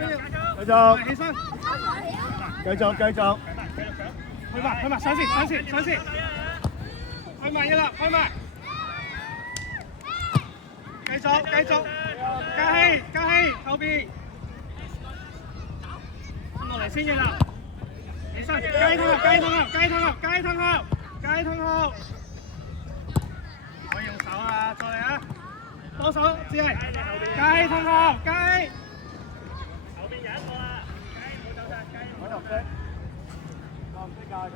繼續，起身，繼續，去埋，上線，去埋一啦，去埋，繼續，加氣，後邊，落嚟先嘅啦，起身，雞通後，可以用手啊，再嚟啊，幫手，只係，雞通後，雞。後邊有一個啦，雞唔好走晒，雞唔好落色，我唔識教球。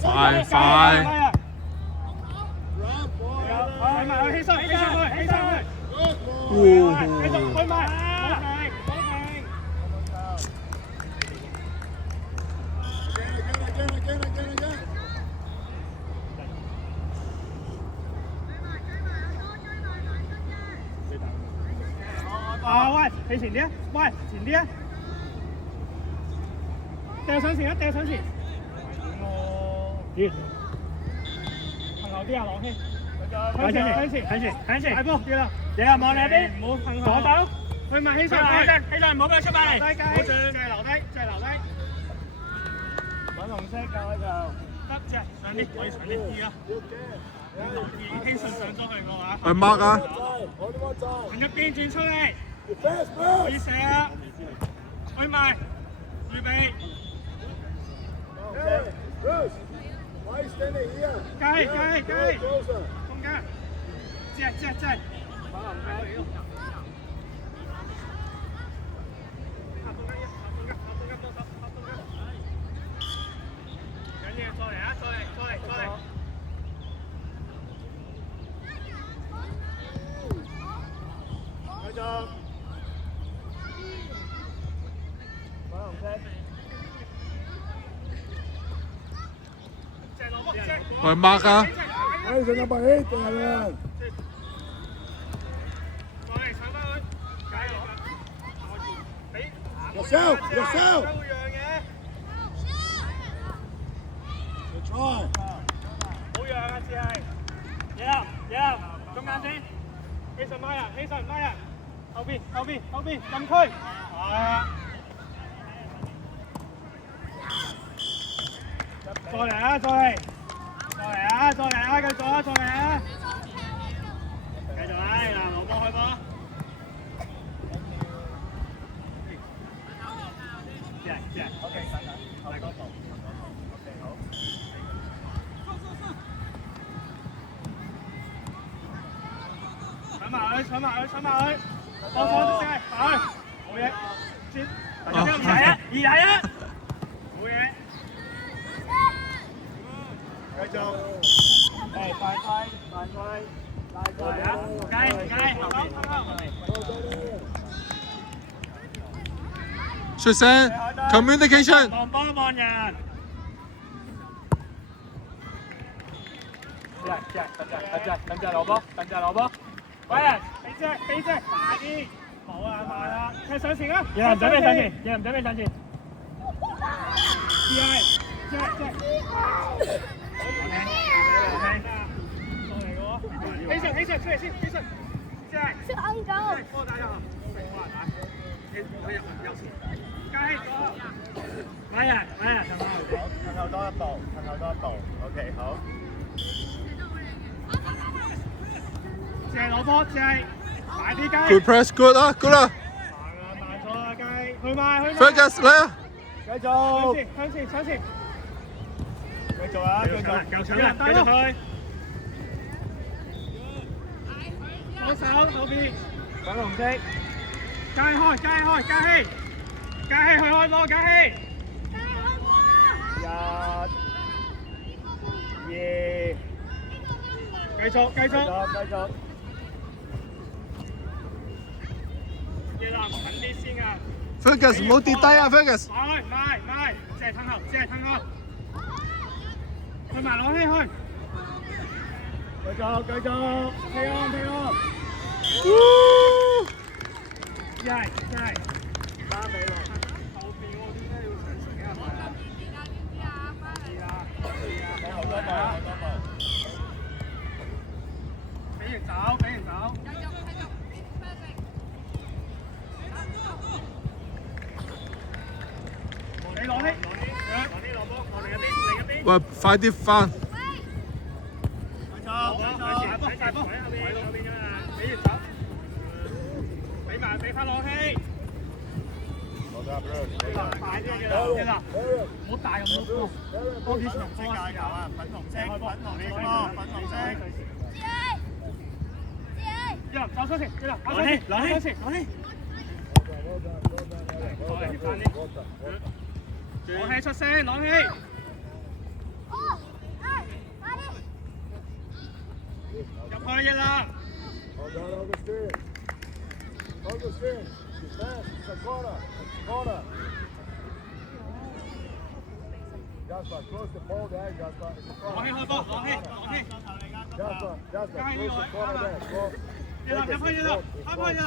快！去埋去，起身去！繼續去埋，保平。喂，企前啲啊！喂，前啲啊！掉上前！行後啲啊，朗軒。向前，大波跌啦！你又望你邊？唔好向後。左手，去埋起身，唔好俾佢出埋嚟。低雞，就係留低。粉紅色教就得啫，上啲可以上啲啲啦。希順上咗去嘅話，去 mark 啊！行一邊轉出嚟，可以射啊！去埋，預備。雞，中間，隻，可能雞。下中間幫手，緊要再嚟啊！再嚟。繼續。粉紅色。去 mark 啊！Yourself. Try. 好讓啊，只係。中間先。希順孖人。後邊，禁區。係啊。再嚟啊！繼續啊！嗱，羅波開波。OK， 後嚟嗰度。OK， 好。搶埋佢，放手先，冇嘢。轉。2-1。冇嘢。繼續，快啊！出聲 ，communication。望波望人。等隻攞波。喂，俾隻，快啲，冇啊，慢啦，踢上前啊！有人準備上前。起身，出嚟先，起身，識暗狗。波打入，有時，加氣咗。買人，向後多一步，OK， 好。攞波，快啲雞。Good press，good 啊，good 啊。慢咗啦，雞，去埋。Fergus 嚟啊！繼續，向前。繼續啊！夠搶啦！繼續去。左手後邊，粉紅色。加氣，去開波，加氣。1、2，繼續。葉林近啲先啊！ Fergus 唔好跌低啊 Fergus。買，只係褪後，去埋攞起去，繼續，企安，真係，3比6，後邊我點解要長城啊？好多步，俾人走，你攞起，攞波，我哋另一邊。喂，快啲翻！大波，俾完走，俾翻攞起。快啲嘅，唔好大咁多波，多啲長波啊！粉紅色，走出先，攞起，攞起出聲，攞起。入去啦！攞起開波，攞起！加呢個入去啦！開開啦！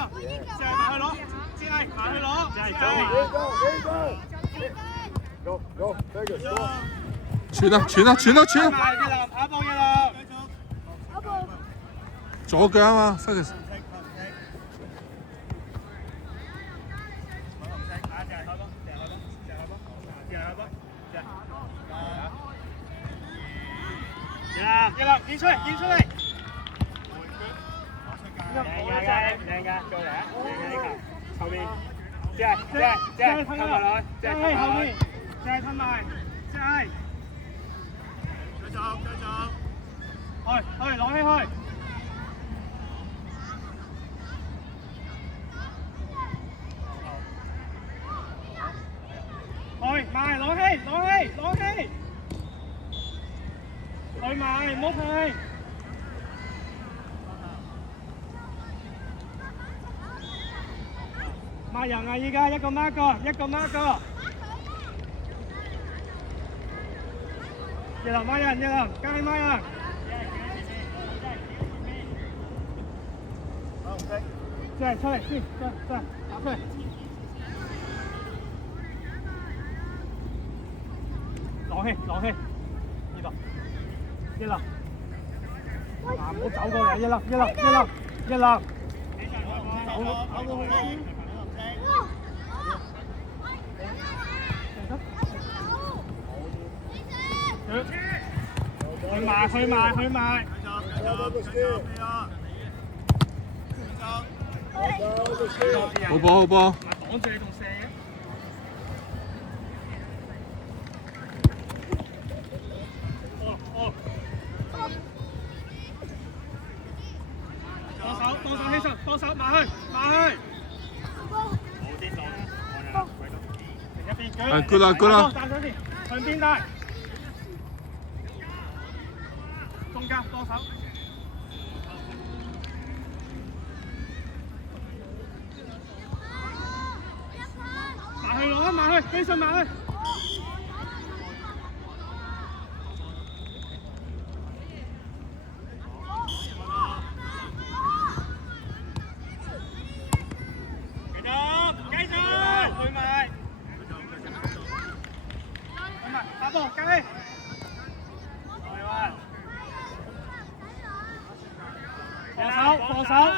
隻係埋去攞，隻係埋去攞，傳！跑步嘅啦！左腳啊嘛 Fergus。見出嚟！靚㗎，過嚟啊！靚㗎，後面，即係，吞埋落去，即係後面，即係吞埋，即係，繼續，去攞起去，去埋攞起，去埋唔好停。孖人啊！依家一個孖個，葉劉孖人，加起孖人。即係出嚟先，打出嚟。攞起，呢度，葉劉。唔好走過嚟，葉劉。去埋。好波。擋住你仲射嘅。幫手起身，幫手埋去。另一邊舉。good 啦。帶上先，向邊帶？中間幫手。埋去攞，埋去，飛上埋去。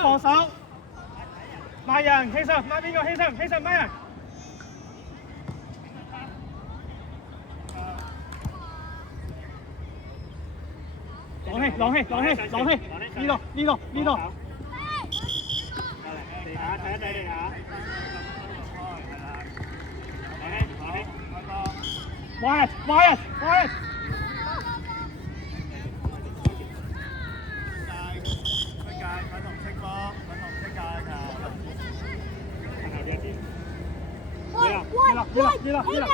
防守，孖人起身，孖邊個起身孖人。攞起，呢度。地下睇一睇地下。Wyatt。呢度。好啦。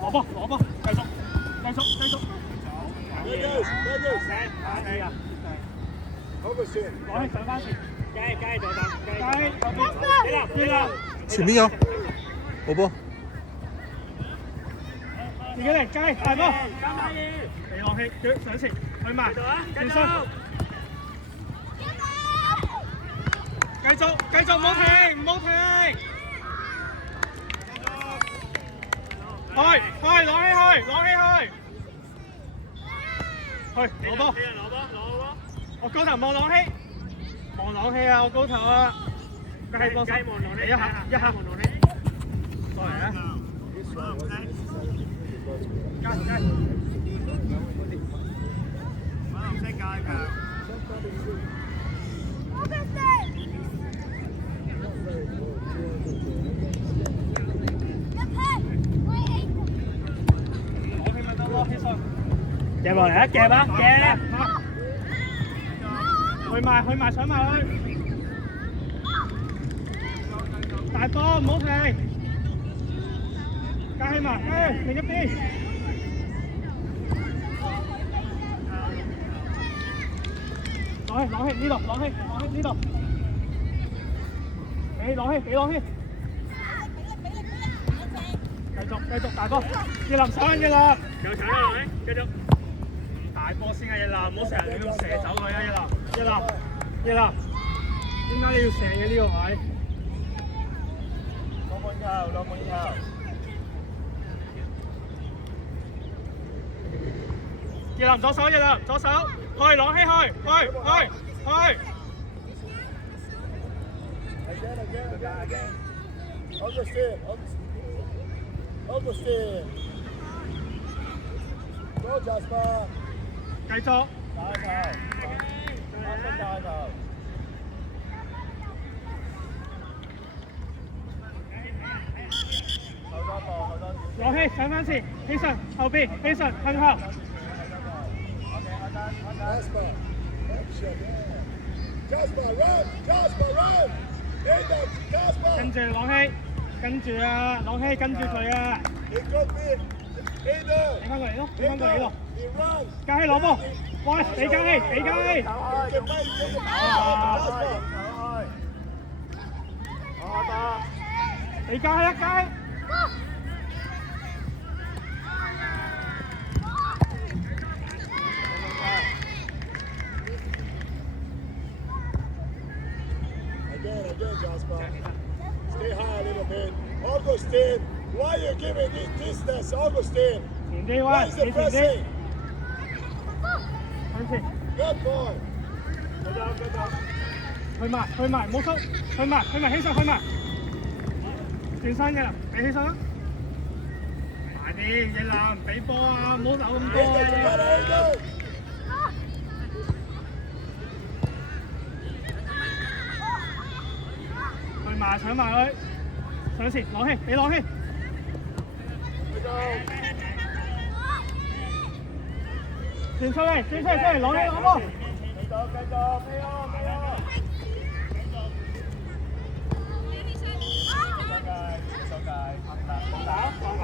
攞波，繼續。攞起上翻前，雞就得，雞後邊，接啦，前面有，好波，自己嚟，雞大波，加快啲，你落氣，腳上前，去埋，轉身，繼續唔好停，唔好停，攞起去，去攞波，我高頭望朗希，望朗希啊，我高頭啊，雞幫手，嚟一下，sorry啊，夾落嚟啊！夾啊！夾！去埋上埋去，大波唔好停，加起埋，另一邊，攞起呢度，呢度，俾朗希，繼續大波，葉林上，又搶啦，係咪？繼續。大波先啊！葉林，唔好成日你咁射走佢啊！葉林，點解你要射嘅呢個位？攞半球。葉林左手，去朗希去。Augustine. Go Jasper. 繼續。大球，大球。朗希上翻前，起身後邊，向後。Jasper, run! Jasper! 跟住朗希，跟住佢啊！你翻過嚟咯，嘉希攞波，喂，俾嘉希，俾嘉希。Again, Jasper. Stay high a little bit. Augustine, why are you giving this distance, Augustine? 前啲 Why is the 你前啲， pressing? 向前， Good boy. 去埋，唔好縮，去埋，起身，轉身嘅啦，你起身啦，快啲，葉林，俾波啊，唔好扭咁多啊！搶埋佢，上前，朗希，俾朗希。轉出嚟，朗希攞波。繼續，飛咯。防守。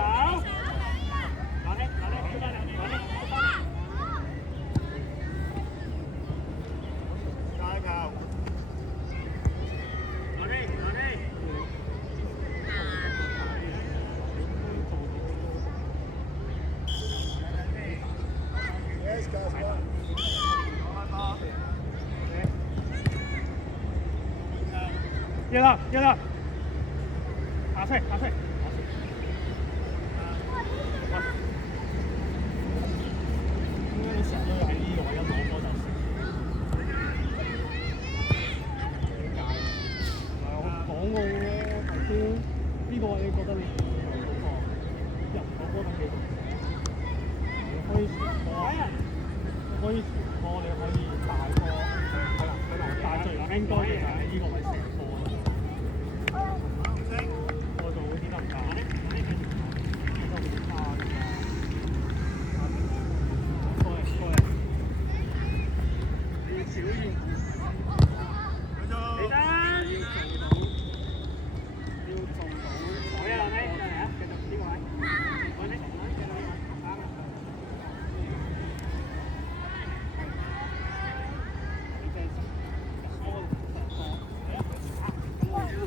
一粒，下出。點解你成日都要喺呢個位一攞波就射？點解？我講過喎，頭先呢個位你覺得你入到波等幾個？你可以傳波，你可以大波，但係最應該嘅就係呢個位射波。我做嗰啲得唔得？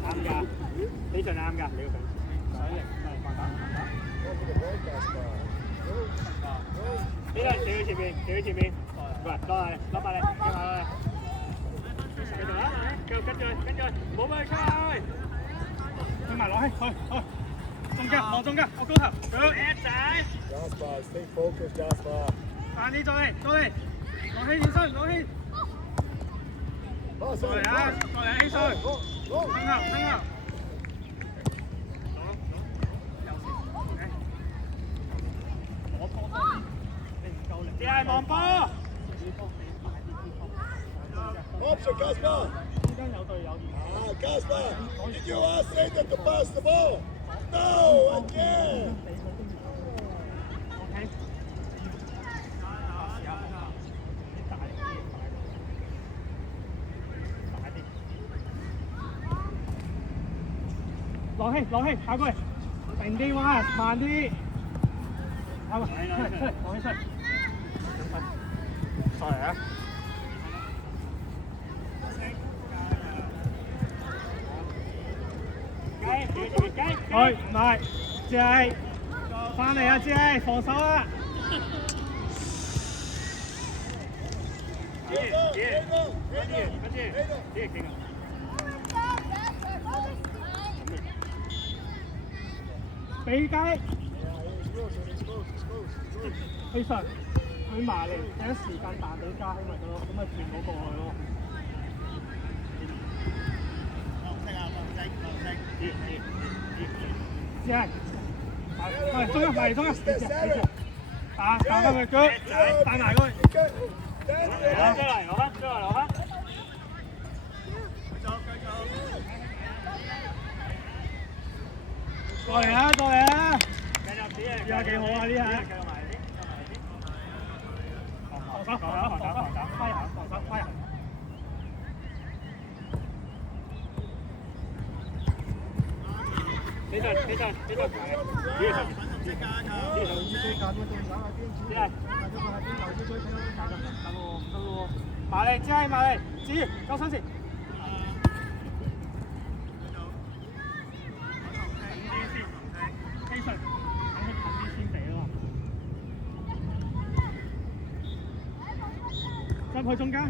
啱㗎，非常啱㗎，你個上嚟慢打。 Go for the ball, Gaspar. Go. Go. 呢個企喺前面，企喺前面，喂，攞下嚟，攞埋嚟，攞埋嚟。繼續啊，繼續跟住，唔好俾佢開。去埋攞去，中間，望中間，我高頭，腳 A 仔， Gaspar, stay focused, Gaspar. 慢啲再嚟，攞起起身，攞起， Pass 再 on, 嚟啊， pass. 再嚟起身， Go, go. 撐後，我拖多啲，你唔夠力，只係望波。 Option, Gaspar. 之間有隊友兒。 Ah, Gaspar, did you ask Nathan to pass the ball? No, again. OK。落氣，下過嚟，定啲哇，慢啲。下過嚟，出嚟，落起出嚟。再嚟啊！去，唔係，志毅，翻嚟啊，志毅，防守啊！ 俾雞，其實佢埋嚟第一時間彈俾雞咪得咯，咁咪傳到過去咯。只係，係中一，打翻佢腳，帶埋佢。攞翻。 過嚟啊！過嚟啊！繼續指啊！呢下幾好啊！呢下。防守，快人。呢度。埋嚟，志毅埋嚟，志毅救身先。 走去中間，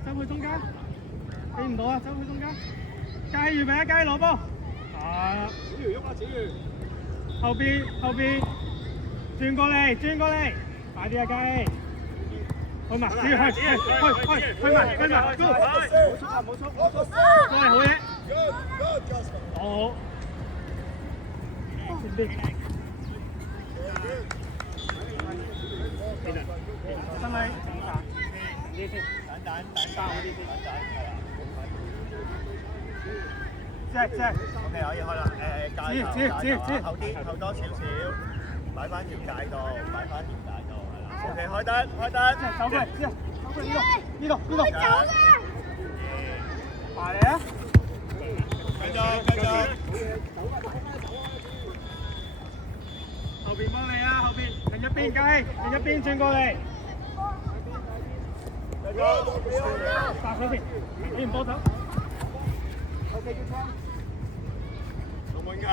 俾唔到啊！走去中間，雞預備啊！雞攞波，啊！後邊，轉過嚟，快啲啊雞！去埋，去埋，冇錯，好嘢， Good, Gaspar. 好，前邊，真係。 啲先，等嗰啲先，即係 OK 可以開啦，界頭後多少少，擺翻條界度，係啦。OK 開得，走佢，呢度，埋嚟啊！繼續，後邊幫你啊，另一邊雞，另一邊轉過嚟。 發佢先，你唔幫手。OK， 要槍。龍門球，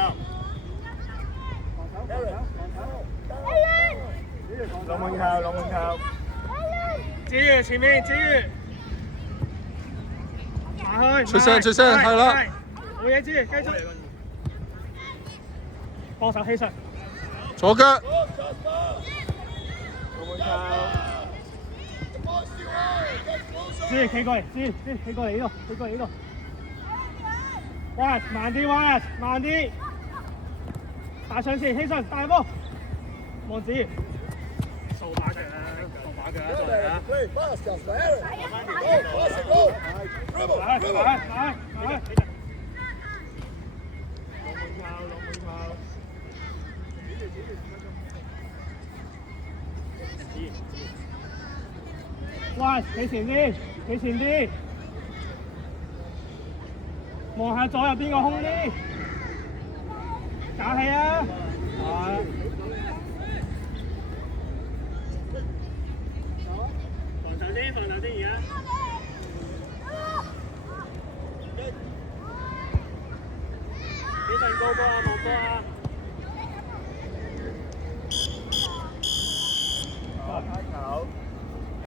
龍門球。子瑜前面，埋去。出聲，係啦。冇嘢，子瑜繼續。幫手起身。左腳。龍門球。 知企過嚟，企過嚟呢度。喂，慢啲，大上前，起身，大波，望子，掃把腳啊，再嚟啊！ Play fast, Gaspar. Go, pass it, go. Dribble. 來。喂，企前啲，望下左右邊個空啲，打氣啊！防守先而家。高波啊！